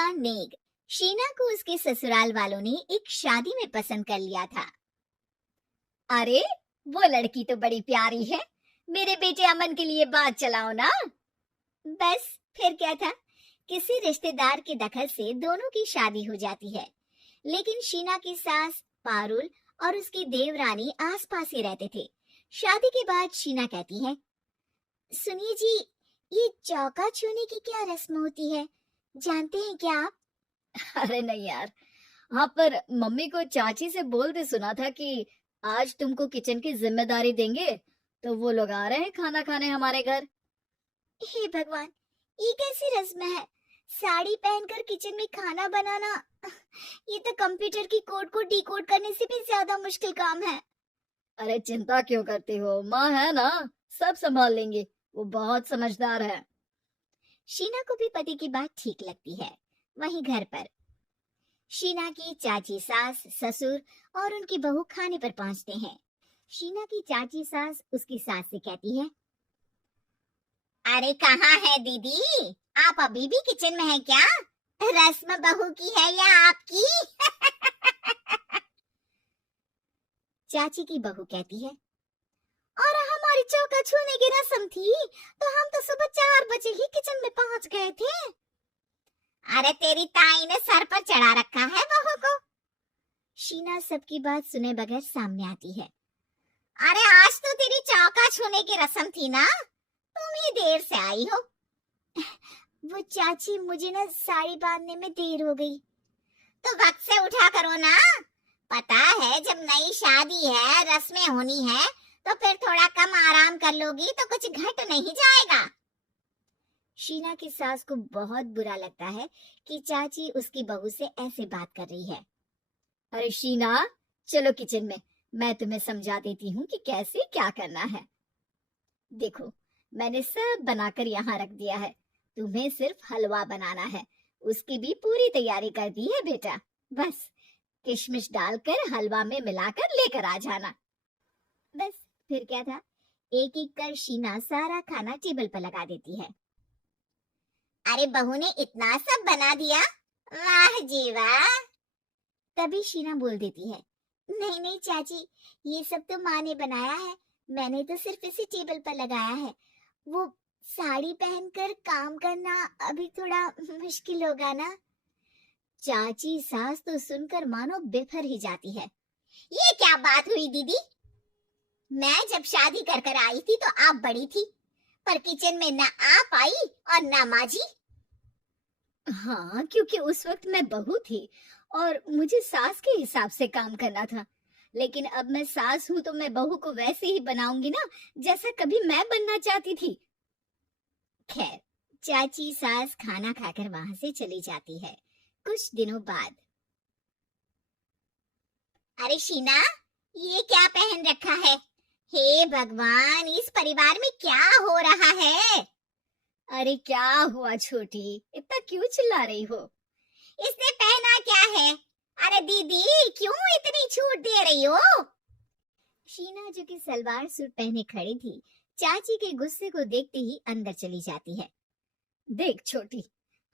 हुआ नेग। शीना को उसके ससुराल वालों ने एक शादी में पसंद कर लिया था। अरे, वो लड़की तो बड़ी प्यारी है, मेरे बेटे अमन के लिए बात चलाओ ना। बस फिर क्या था, किसी रिश्तेदार के दखल से दोनों की शादी हो जाती है। लेकिन शीना की सास पारुल और उसकी देवरानी आसपास ही रहते थे। शादी के बाद शीना कहती है, सुनिए जी, ये चौका छूने की क्या रस्म होती है, जानते हैं क्या आप? अरे नहीं यार, हाँ पर मम्मी को चाची से बोलते सुना था कि आज तुमको किचन की जिम्मेदारी देंगे, तो वो लोग आ रहे हैं खाना खाने हमारे घर। हे भगवान, ये कैसी रस्म है? साड़ी पहनकर किचन में खाना बनाना, ये तो कंप्यूटर की कोड को डिकोड करने से भी ज्यादा मुश्किल काम है। अरे चिंता क्यों करती हो, माँ है ना, सब संभाल लेंगे, वो बहुत समझदार है। शीना को भी पति की बात ठीक लगती है। वहीं घर पर शीना की चाची सास, ससुर और उनकी बहू खाने पर पहुंचते हैं। शीना की चाची सास उसकी सास से कहती है, अरे कहाँ है दीदी, आप अभी भी किचन में हैं क्या? रस्म बहू की है या आपकी? चाची की बहू कहती है, और हमारी चौका छूने की रस्म थी, तो हम तो सुबह 4 बजे ही किचन में पहुंच गए थे। अरे तेरी ताई ने सर पर चढ़ा रखा है बहू को। शीना सबकी बात सुने बगैर सामने आती है। अरे आज तो तेरी चौका छूने की रस्म थी ना, तुम ही देर से आई हो। वो चाची, मुझे ना साड़ी बांधने में देर हो गई। तो वक्त से उठा करो ना, पता है जब नई शादी है, रस्में होनी है, तो फिर थोड़ा कम आराम कर लोगी तो कुछ घट नहीं जाएगा। शीना की सास को बहुत बुरा लगता है कि चाची उसकी बहू से ऐसे बात कर रही है। अरे शीना, चलो किचन में, मैं तुम्हें समझा देती हूँ कि कैसे क्या करना है। देखो, मैंने सब बनाकर यहाँ रख दिया है, तुम्हें सिर्फ हलवा बनाना है, उसकी भी पूरी तैयारी कर दी है बेटा। बस किशमिश डालकर हलवा में मिलाकर लेकर आ जाना। बस फिर क्या था, एक एक कर शीना सारा खाना टेबल पर लगा देती है। अरे बहू ने इतना सब बना दिया, वाह जी वाह। तभी शीना बोल देती है, नहीं नहीं चाची, ये सब तो माँ ने बनाया है, मैंने तो सिर्फ इसे टेबल पर लगाया है। वो साड़ी पहनकर काम करना अभी थोड़ा मुश्किल होगा ना। चाची सास तो सुनकर मानो बिफर ही जाती है। ये क्या बात हुई दीदी, मैं जब शादी कर कर आई थी तो आप बड़ी थी, पर किचन में ना आप आई और ना माँ जी। हाँ, क्योंकि उस वक्त मैं बहू थी और मुझे सास के हिसाब से काम करना था, लेकिन अब मैं सास हूँ तो मैं बहू को वैसे ही बनाऊंगी ना, जैसा कभी मैं बनना चाहती थी। खैर, चाची सास खाना खाकर वहां से चली जाती है। कुछ दिनों बाद, अरे शीना, ये क्या पहन रखा है? हे भगवान, इस परिवार में क्या हो रहा है? अरे क्या हुआ छोटी, इतना क्यों चिल्ला रही हो? इसने पहना क्या है? अरे दीदी, क्यों इतनी छूट दे रही हो? शीना जो कि सलवार सूट पहने खड़ी थी, चाची के गुस्से को देखते ही अंदर चली जाती है। देख छोटी,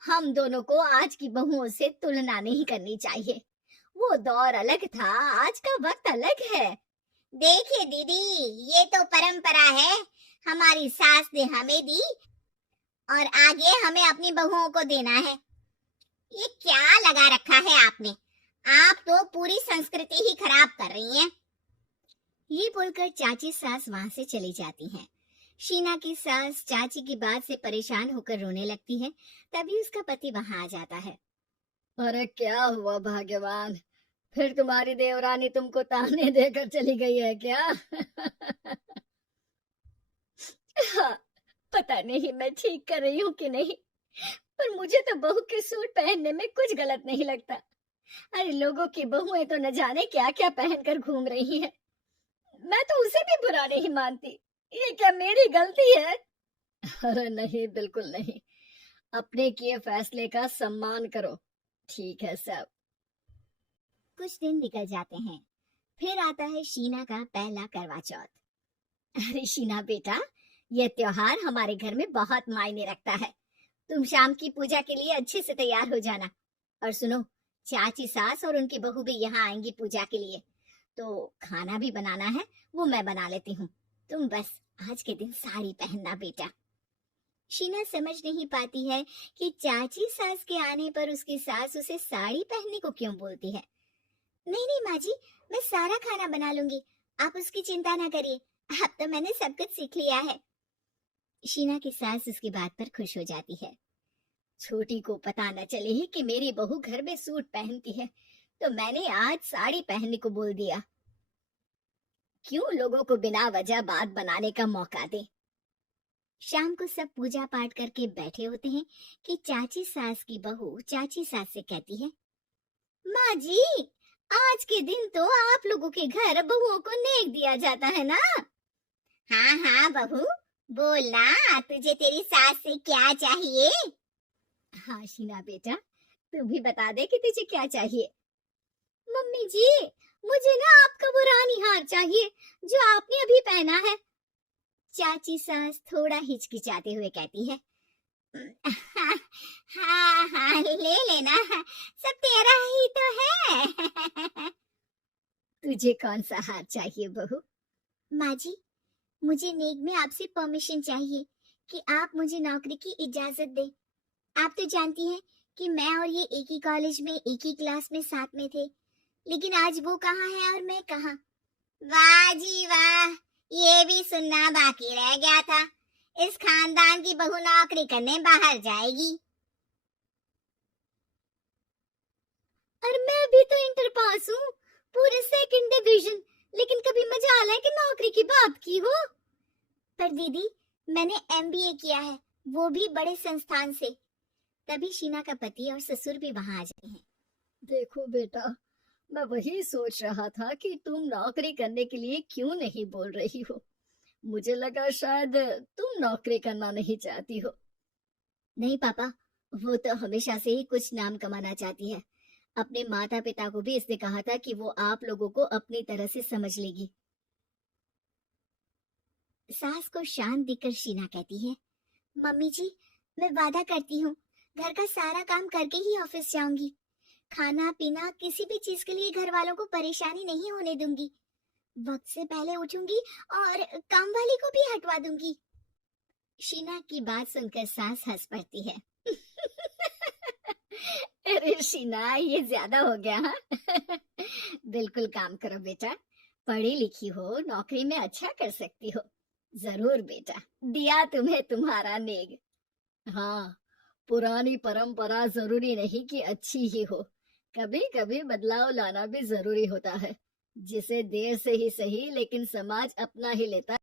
हम दोनों को आज की बहुओं से तुलना नहीं करनी चाहिए। वो दौर अलग था, आज का वक्त अलग है। देखिए दीदी, ये तो परंपरा है, हमारी सास ने हमें दी और आगे हमें अपनी बहुओं को देना है। ये क्या लगा रखा है आपने? आप तो पूरी संस्कृति ही खराब कर रही हैं। ये बोलकर चाची सास वहां से चली जाती हैं। शीना की सास चाची की बात से परेशान होकर रोने लगती है। तभी उसका पति वहां आ जाता है। अरे क्या हुआ भाग्यवान, फिर तुम्हारी देवरानी तुमको ताने देकर चली गई है क्या? हाँ, पता नहीं मैं ठीक कर रही हूँ कि नहीं, पर मुझे तो बहू के सूट पहनने में कुछ गलत नहीं लगता। अरे लोगों की बहुएं तो न जाने क्या क्या पहनकर घूम रही हैं। मैं तो उसे भी बुरा नहीं मानती, ये क्या मेरी गलती है? अरे नहीं, बिल्कुल नहीं, अपने किए फैसले का सम्मान करो, ठीक है सब। कुछ दिन निकल जाते हैं, फिर आता है शीना का पहला करवा चौथ। अरे शीना बेटा, ये त्योहार हमारे घर में बहुत मायने रखता है। तुम शाम की पूजा के लिए अच्छे से तैयार हो जाना। और सुनो, चाची सास और उनकी बहू भी यहाँ आएंगी पूजा के लिए, तो खाना भी बनाना है, वो मैं बना लेती हूँ। तुम बस आज के दिन साड़ी पहनना बेटा। शीना समझ नहीं पाती है कि चाची सास के आने पर उसकी सास उसे साड़ी पहनने को क्यों बोलती है। नहीं नहीं माँ जी, मैं सारा खाना बना लूंगी, आप उसकी चिंता ना करिए, अब तो मैंने सब कुछ सीख लिया है। शीना की सास उसकी बात पर खुश हो जाती है। छोटी को पता न चले कि मेरी बहू घर में सूट पहनती है, तो मैंने आज साड़ी पहनने को बोल दिया। क्यों लोगों को बिना वजह बात बनाने का मौका दे। शाम को सब पूजा पाठ करके बैठे होते हैं कि चाची सास की बहू चाची सास से कहती है, माँ जी, आज के दिन तो आप लोगों के घर बहुओं को नेक दिया जाता है ना। हाँ हाँ बहू, बोलना, तुझे तेरी सास से क्या चाहिए। हाँ शीना बेटा, तू भी बता दे कि तुझे क्या चाहिए। मम्मी जी, मुझे ना आपका वो रानी हार चाहिए जो आपने अभी पहना है। चाची सास थोड़ा हिचकिचाते हुए कहती है, हाँ हाँ ले लेना, सब तेरा ही तो है। तुझे कौन सा हार चाहिए बहू। माँ जी, मुझे नेक में आपसे परमिशन चाहिए कि आप मुझे नौकरी की इजाजत दें। आप तो जानती हैं कि मैं और ये एक ही कॉलेज में एक ही क्लास में साथ में थे, लेकिन आज वो कहाँ है और मैं कहाँ। वाह जी वाह, ये भी सुनना बाकी रह गया था, इस खानदान की बहू नौकरी करने बाहर जाएगी। और मैं भी तो इंटर पास हूँ, पूरे सेकंड डिवीजन, लेकिन कभी मजाल है कि नौकरी की बात की हो। पर दीदी, मैंने एमबीए किया है, वो भी बड़े संस्थान से। तभी शीना का पति और ससुर भी वहां आ जाते हैं। देखो बेटा, मैं वही सोच रहा था कि तुम नौकरी करने के लिए क्यों नहीं बोल रही हो। मुझे लगा शायद तुम नौकरी करना नहीं चाहती हो। नहीं पापा, वो तो हमेशा से ही कुछ नाम कमाना चाहती है। अपने माता पिता को भी इसने कहा था कि वो आप लोगों को अपनी तरह से समझ लेगी। सास को शांत दिखकर शीना कहती है, मम्मी जी, मैं वादा करती हूँ, घर का सारा काम करके ही ऑफिस जाऊंगी। खाना पीना किसी भी चीज के लिए घर वालों को परेशानी नहीं होने दूंगी। वक्त से पहले उठूंगी और काम वाली को भी हटवा दूंगी। शीना की बात सुनकर सास हंस पड़ती है। अरे शीना, ये ज्यादा हो गया हाँ। बिल्कुल काम करो बेटा, पढ़ी लिखी हो, नौकरी में अच्छा कर सकती हो। जरूर बेटा, दिया तुम्हें तुम्हारा नेग। हाँ, पुरानी परंपरा जरूरी नहीं कि अच्छी ही हो, कभी कभी बदलाव लाना भी जरूरी होता है, जिसे देर से ही सही लेकिन समाज अपना ही लेता